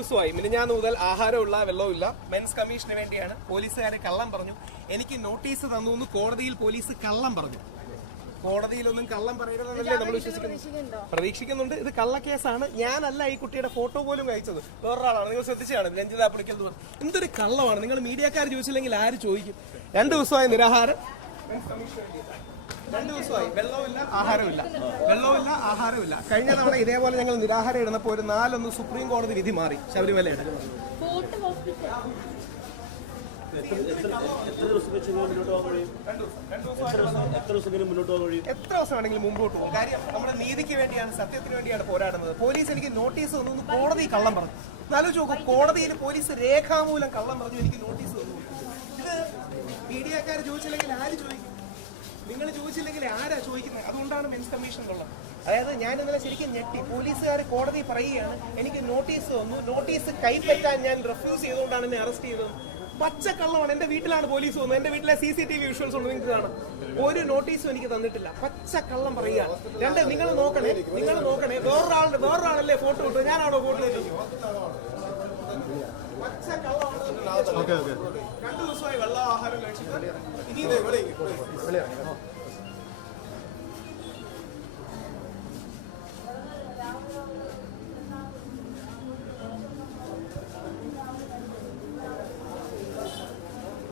ദിവസമായി. മിനിഞ്ഞാന്ന് മുതൽ ആഹാരമില്ല വെള്ളമില്ല മെൻസ് കമ്മീഷന് വേണ്ടിയാണ് പോലീസുകാരെ കള്ളം പറഞ്ഞു. എനിക്ക് നോട്ടീസ് തന്നു എന്ന് കോടതിയിൽ പോലീസ് കള്ളം പറഞ്ഞു. കോടതിയിലൊന്നും കള്ളം പറയരുതെന്നല്ലേ നമ്മൾ വിശ്വസിക്കുന്നു പ്രതീക്ഷിക്കുന്നുണ്ട്. ഇത് കള്ള കള്ളക്കേസാണ്. ഞാനല്ല ഈ കുട്ടിയുടെ ഫോട്ടോ പോലും അയച്ചത്. വേറൊരാളാണ്. നിങ്ങൾ ശ്രദ്ധിച്ചാണ്. രഞ്ജിത പിടിക്കൽ എന്തൊരു കള്ളമാണ്. നിങ്ങൾ മീഡിയക്കാർ ചോദിച്ചില്ലെങ്കിൽ ആര് ചോദിക്കും? രണ്ടു ദിവസമായ നിരാഹാരം. രണ്ടു ദിവസമായി. വെള്ളവുമില്ല ആഹാരമില്ല വെള്ളവുമില്ല ആഹാരമില്ല കഴിഞ്ഞ തവണ ഇതേപോലെ ഞങ്ങൾ നിരാഹാരം ഇടുന്നപ്പോൾ ഒരു നാലൊന്ന് സുപ്രീം കോടതി വിധി മാറി. ശബരിമലയുടെ. എത്ര ദിവസം എത്ര വേണമെങ്കിലും മുമ്പോട്ട് പോകും. കാര്യം നമ്മുടെ നീതിക്ക് വേണ്ടിയാണ് സത്യത്തിന് വേണ്ടിയാണ് പോരാടുന്നത്. പോലീസ് എനിക്ക് നോട്ടീസ് തന്നു കോടതി കള്ളം പറഞ്ഞു. എന്നാലോചിച്ച് നോക്കൂ കോടതിയിൽ പോലീസ് രേഖാമൂലം കള്ളം പറഞ്ഞു എനിക്ക് നോട്ടീസ് തന്നു. ഇത് മീഡിയക്കാർ ചോദിച്ചില്ലെങ്കിൽ ആര് ചോദിക്കും? നിങ്ങൾ ചോദിച്ചില്ലെങ്കിൽ ആരാ ചോദിക്കുന്നത്? അതുകൊണ്ടാണ് മെൻസ് കമ്മീഷൻ ഉള്ളത്. അതായത് ഞാൻ ഇന്നലെ ശരിക്കും ഞെട്ടി. പോലീസുകാർ കോടതി പറയുകയാണ് എനിക്ക് നോട്ടീസ് വന്നു. നോട്ടീസ് കൈപ്പറ്റാൻ ഞാൻ റെഫ്യൂസ് ചെയ്തുകൊണ്ടാണ് എന്നെ അറസ്റ്റ് ചെയ്തത്. പച്ചക്കള്ളമാണ്. എന്റെ വീട്ടിലാണ് പോലീസ് വന്നത്. എന്റെ വീട്ടിലെ C C T V visuals ഉണ്ട് നിങ്ങൾക്ക് കാണാം. ഒരു നോട്ടീസും എനിക്ക് തന്നിട്ടില്ല. പച്ചക്കള്ളം പറയുകയാണ് രണ്ട് നിങ്ങൾ നോക്കണേ. നിങ്ങൾ നോക്കണേ. വേറൊരാളുടെ വേറൊരാളല്ലേ ഫോട്ടോ ഇട്ടു ഞാനാണോ ഫോട്ടോ ഇട്ടു പച്ചക്കള്ളമാണ് രണ്ടു ദിവസമായി വെള്ള ആഹാരം കഴിച്ചിട്ട് ഇനി ഇത് ഇരിക്കും.